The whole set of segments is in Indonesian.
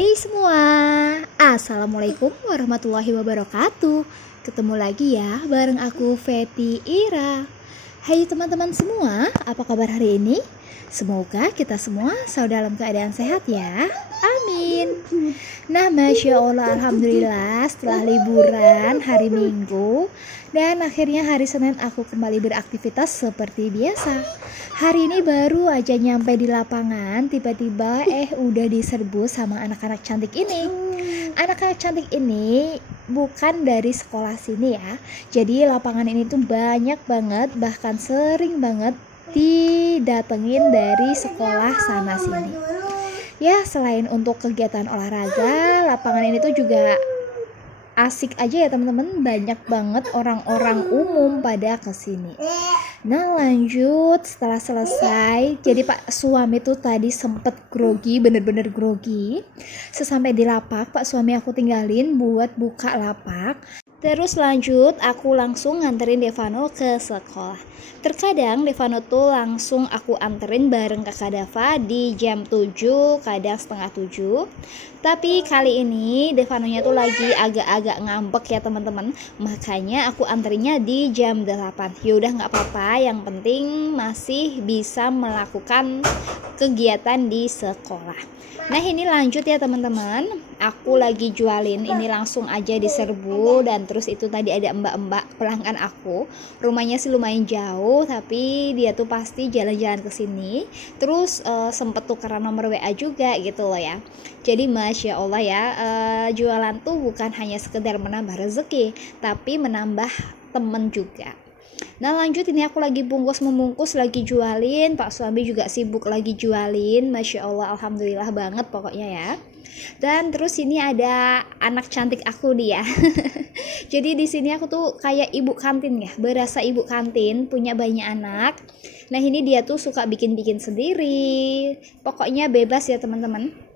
Hai semua, Assalamualaikum warahmatullahi wabarakatuh. Ketemu lagi ya bareng aku Feti Ira. Hai teman-teman semua, apa kabar hari ini? Semoga kita semua selalu dalam keadaan sehat ya. Amin. Nah, Masya Allah, Alhamdulillah setelah liburan hari Minggu dan akhirnya hari Senin aku kembali beraktivitas seperti biasa. Hari ini baru aja nyampe di lapangan, tiba-tiba udah diserbu sama anak-anak cantik ini. Anak-anak cantik ini bukan dari sekolah sini ya. Jadi lapangan ini tuh banyak banget, bahkan sering banget didatengin dari sekolah sana sini. Ya, selain untuk kegiatan olahraga, lapangan ini tuh juga asik aja ya teman-teman. Banyak banget orang-orang umum pada kesini. Nah lanjut, setelah selesai, jadi Pak suami tuh tadi sempet grogi, bener-bener grogi. Sesampai di lapak, Pak suami aku tinggalin buat buka lapak. Terus lanjut, aku langsung nganterin Devano ke sekolah. Terkadang Devano tuh langsung aku anterin bareng kakak Dava di jam 7, kadang setengah 7. Tapi kali ini Devanonya tuh lagi agak-agak ngambek ya teman-teman. Makanya aku anterinnya di jam 8. Yaudah gak apa-apa, yang penting masih bisa melakukan kegiatan di sekolah. Nah ini lanjut ya teman-teman, aku lagi jualin, ini langsung aja diserbu. Dan terus itu tadi ada mbak-mbak pelanggan aku, rumahnya sih lumayan jauh tapi dia tuh pasti jalan-jalan ke sini. Terus sempet tukeran nomor WA juga gitu loh ya. Jadi Masya Allah ya, jualan tuh bukan hanya sekedar menambah rezeki, tapi menambah temen juga. Nah lanjut, ini aku lagi membungkus, lagi jualin. Pak suami juga sibuk lagi jualin. Masya Allah, Alhamdulillah banget pokoknya ya. Dan terus ini ada anak cantik aku dia. Jadi di sini aku tuh kayak ibu kantin ya, berasa ibu kantin, punya banyak anak. Nah ini dia tuh suka bikin-bikin sendiri. Pokoknya bebas ya teman-teman.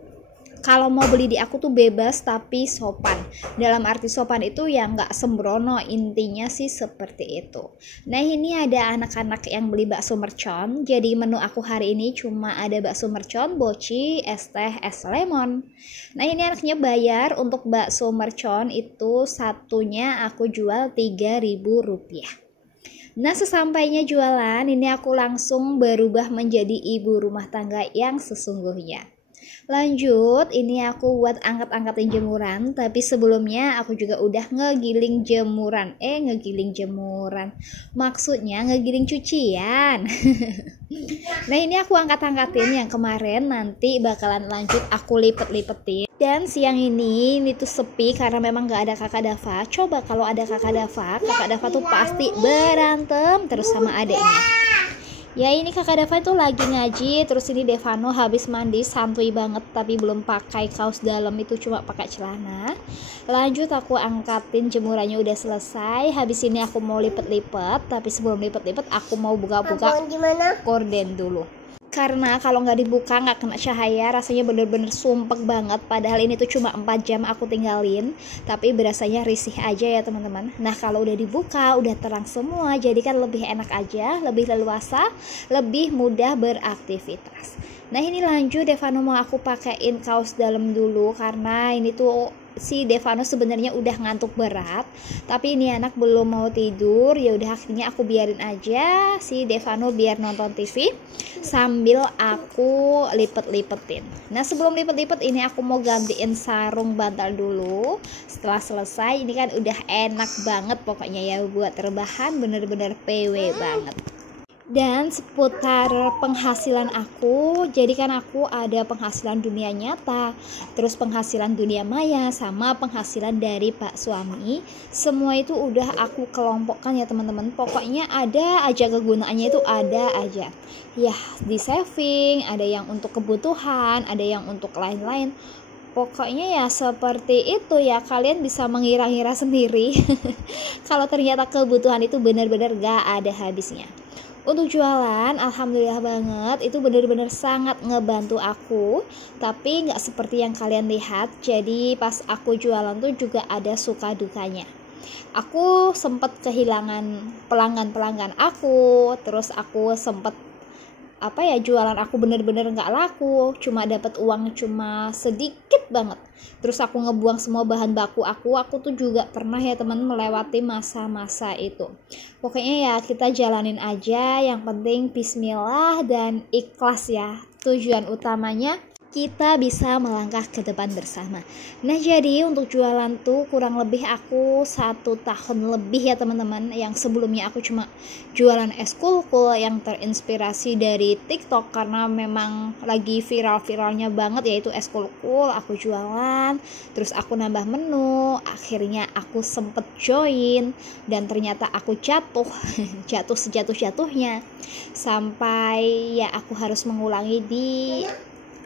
Kalau mau beli di aku tuh bebas tapi sopan. Dalam arti sopan itu ya nggak sembrono, intinya sih seperti itu. Nah ini ada anak-anak yang beli bakso mercon. Jadi menu aku hari ini cuma ada bakso mercon, boci, es teh, es lemon. Nah ini anaknya bayar untuk bakso mercon itu satunya aku jual Rp3.000. Nah sesampainya jualan ini aku langsung berubah menjadi ibu rumah tangga yang sesungguhnya. Lanjut, ini aku buat angkat-angkatin jemuran. Tapi sebelumnya aku juga udah ngegiling jemuran. Maksudnya ngegiling cucian. Nah ini aku angkat-angkatin yang kemarin, nanti bakalan lanjut aku lipet-lipetin. Dan siang ini tuh sepi karena memang gak ada kakak Dava. Coba kalau ada kakak Dava tuh pasti berantem terus sama adeknya. Ya ini kakak Dava itu lagi ngaji. Terus ini Devano habis mandi, santuy banget tapi belum pakai kaos dalam, itu cuma pakai celana. Lanjut aku angkatin jemurannya udah selesai. Habis ini aku mau lipet-lipet. Tapi sebelum lipet-lipet aku mau buka-buka gorden dulu. Karena kalau nggak dibuka nggak kena cahaya, rasanya bener-bener sumpek banget. Padahal ini tuh cuma 4 jam aku tinggalin, tapi berasanya risih aja ya teman-teman. Nah kalau udah dibuka udah terang semua, jadi kan lebih enak aja, lebih leluasa, lebih mudah beraktivitas. Nah ini lanjut, Devano mau aku pakein kaos dalam dulu karena ini tuh si Devano sebenarnya udah ngantuk berat, tapi ini anak belum mau tidur. Ya udah akhirnya aku biarin aja si Devano biar nonton TV sambil aku lipet-lipetin. Nah sebelum lipet-lipet ini aku mau gantiin sarung bantal dulu. Setelah selesai ini kan udah enak banget pokoknya ya buat rebahan, bener-bener PW banget. Dan seputar penghasilan aku, jadi kan aku ada penghasilan dunia nyata, terus penghasilan dunia maya, sama penghasilan dari Pak suami. Semua itu udah aku kelompokkan ya teman-teman. Pokoknya ada aja kegunaannya, itu ada aja. Ya di saving, ada yang untuk kebutuhan, ada yang untuk lain-lain. Pokoknya ya seperti itu ya, kalian bisa mengira-ngira sendiri. Kalau ternyata kebutuhan itu benar-benar gak ada habisnya. Untuk jualan, alhamdulillah banget, itu bener-bener sangat ngebantu aku. Tapi gak seperti yang kalian lihat. Jadi pas aku jualan tuh juga ada suka dukanya. Aku sempat kehilangan pelanggan-pelanggan aku. Terus aku sempat jualan aku bener-bener nggak laku, cuma dapat uang cuma sedikit banget. Terus aku ngebuang semua bahan baku aku tuh juga pernah ya teman melewati masa-masa itu. Pokoknya ya kita jalanin aja, yang penting bismillah dan ikhlas ya. Tujuan utamanya kita bisa melangkah ke depan bersama. Nah jadi untuk jualan tuh kurang lebih aku 1 tahun lebih ya teman-teman. Yang sebelumnya aku cuma jualan es kulkul yang terinspirasi dari TikTok, karena memang lagi viral-viralnya banget yaitu es kulkul. Aku jualan, terus aku nambah menu, akhirnya aku sempet join dan ternyata aku jatuh jatuh sejatuh-jatuhnya, sampai ya aku harus mengulangi di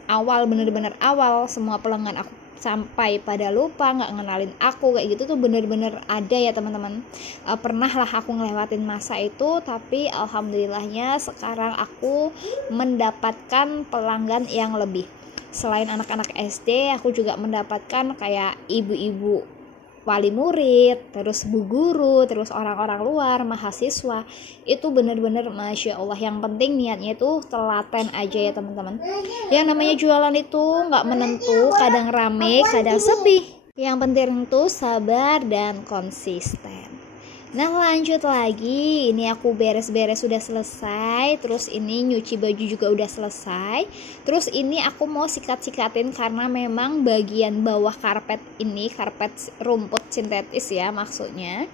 awal, bener-bener awal. Semua pelanggan aku sampai pada lupa, nggak ngenalin aku kayak gitu tuh bener-bener ada ya teman-teman. Pernah lah aku ngelewatin masa itu, tapi alhamdulillahnya sekarang aku mendapatkan pelanggan yang lebih. Selain anak-anak SD, aku juga mendapatkan kayak ibu-ibu wali murid, terus bu guru, terus orang-orang luar, mahasiswa. Itu bener-bener Masya Allah. Yang penting niatnya itu telaten aja ya teman-teman. Yang namanya jualan itu nggak menentu, kadang rame, kadang sepi. Yang penting itu sabar dan konsisten. Nah lanjut lagi, ini aku beres-beres sudah selesai, terus ini nyuci baju juga udah selesai. Terus ini aku mau sikat-sikatin karena memang bagian bawah karpet ini, karpet rumput sintetis ya maksudnya,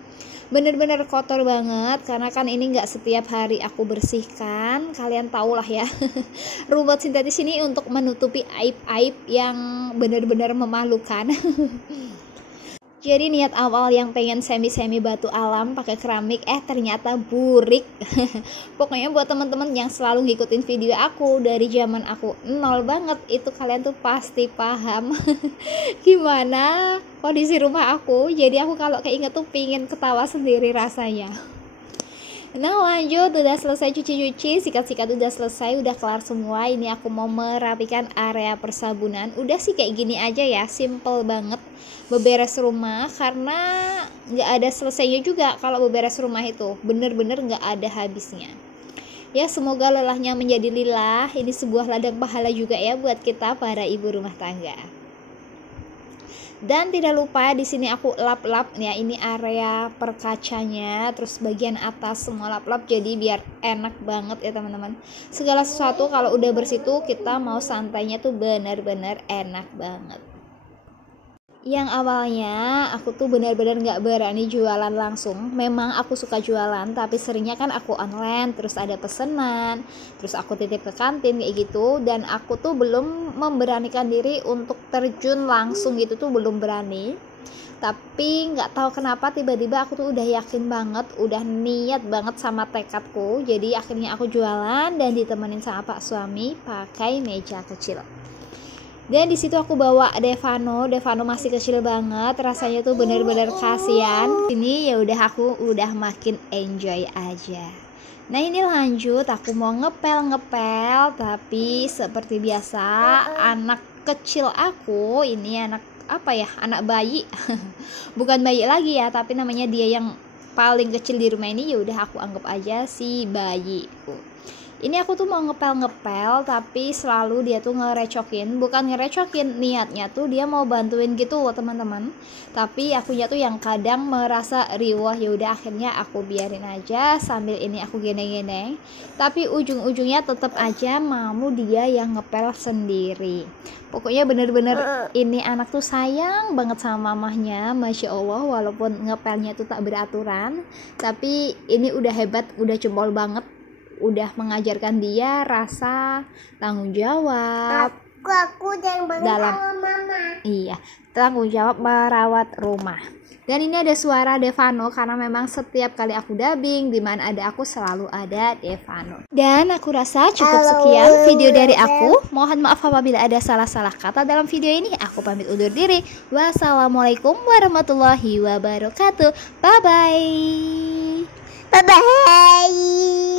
bener-bener kotor banget, karena kan ini nggak setiap hari aku bersihkan. Kalian tau lah ya rumput sintetis ini untuk menutupi aib-aib yang bener-bener memalukan. Jadi niat awal yang pengen semi-semi batu alam pakai keramik, ternyata burik. Pokoknya buat teman-teman yang selalu ngikutin video aku dari zaman aku nol banget, itu kalian tuh pasti paham gimana kondisi rumah aku. Jadi aku kalau keinget tuh pingin ketawa sendiri rasanya. Nah lanjut, udah selesai cuci-cuci, sikat-sikat udah selesai, udah kelar semua. Ini aku mau merapikan area persabunan. Udah sih kayak gini aja ya, simple banget beberes rumah, karena nggak ada selesainya juga. Kalau beberes rumah itu bener-bener nggak ada habisnya. Ya semoga lelahnya menjadi lilah. Ini sebuah ladang pahala juga ya buat kita para ibu rumah tangga. Dan tidak lupa di sini aku lap-lap ya, ini area perkacanya, terus bagian atas semua lap-lap, jadi biar enak banget ya teman-teman. Segala sesuatu kalau udah bersih tuh kita mau santainya tuh benar-benar enak banget. Yang awalnya aku tuh benar-benar gak berani jualan langsung. Memang aku suka jualan, tapi seringnya kan aku online, terus ada pesanan, terus aku titip ke kantin kayak gitu. Dan aku tuh belum memberanikan diri untuk terjun langsung gitu tuh, belum berani. Tapi gak tahu kenapa tiba-tiba aku tuh udah yakin banget, udah niat banget sama tekadku. Jadi akhirnya aku jualan dan ditemenin sama pak suami pakai meja kecil. Dan di situ aku bawa Devano masih kecil banget, rasanya tuh bener-bener kasihan. Ini ya udah aku udah makin enjoy aja. Nah ini lanjut, aku mau ngepel, tapi seperti biasa anak kecil aku ini anak bayi, bukan bayi lagi ya, tapi namanya dia yang paling kecil di rumah ini. Ya udah aku anggap aja si bayiku. Ini aku tuh mau ngepel, tapi selalu dia tuh bukan ngerecokin, niatnya tuh dia mau bantuin gitu teman-teman. Tapi akunya tuh yang kadang merasa riwah. Ya udah akhirnya aku biarin aja sambil ini aku gendeng-gendeng. Tapi ujung-ujungnya tetap aja mau dia yang ngepel sendiri. Pokoknya bener-bener ini anak tuh sayang banget sama mamahnya, Masya Allah. Walaupun ngepelnya tuh tak beraturan, tapi ini udah hebat, udah jempol banget. Udah mengajarkan dia rasa tanggung jawab. Aku jangan dalam mama. Iya, tanggung jawab merawat rumah. Dan ini ada suara Devano karena memang setiap kali aku dubbing di mana ada aku selalu ada Devano. Dan aku rasa cukup sekian video dari aku. Mohon maaf apabila ada salah-salah kata dalam video ini. Aku pamit undur diri. Wassalamualaikum warahmatullahi wabarakatuh. Bye bye. Bye bye.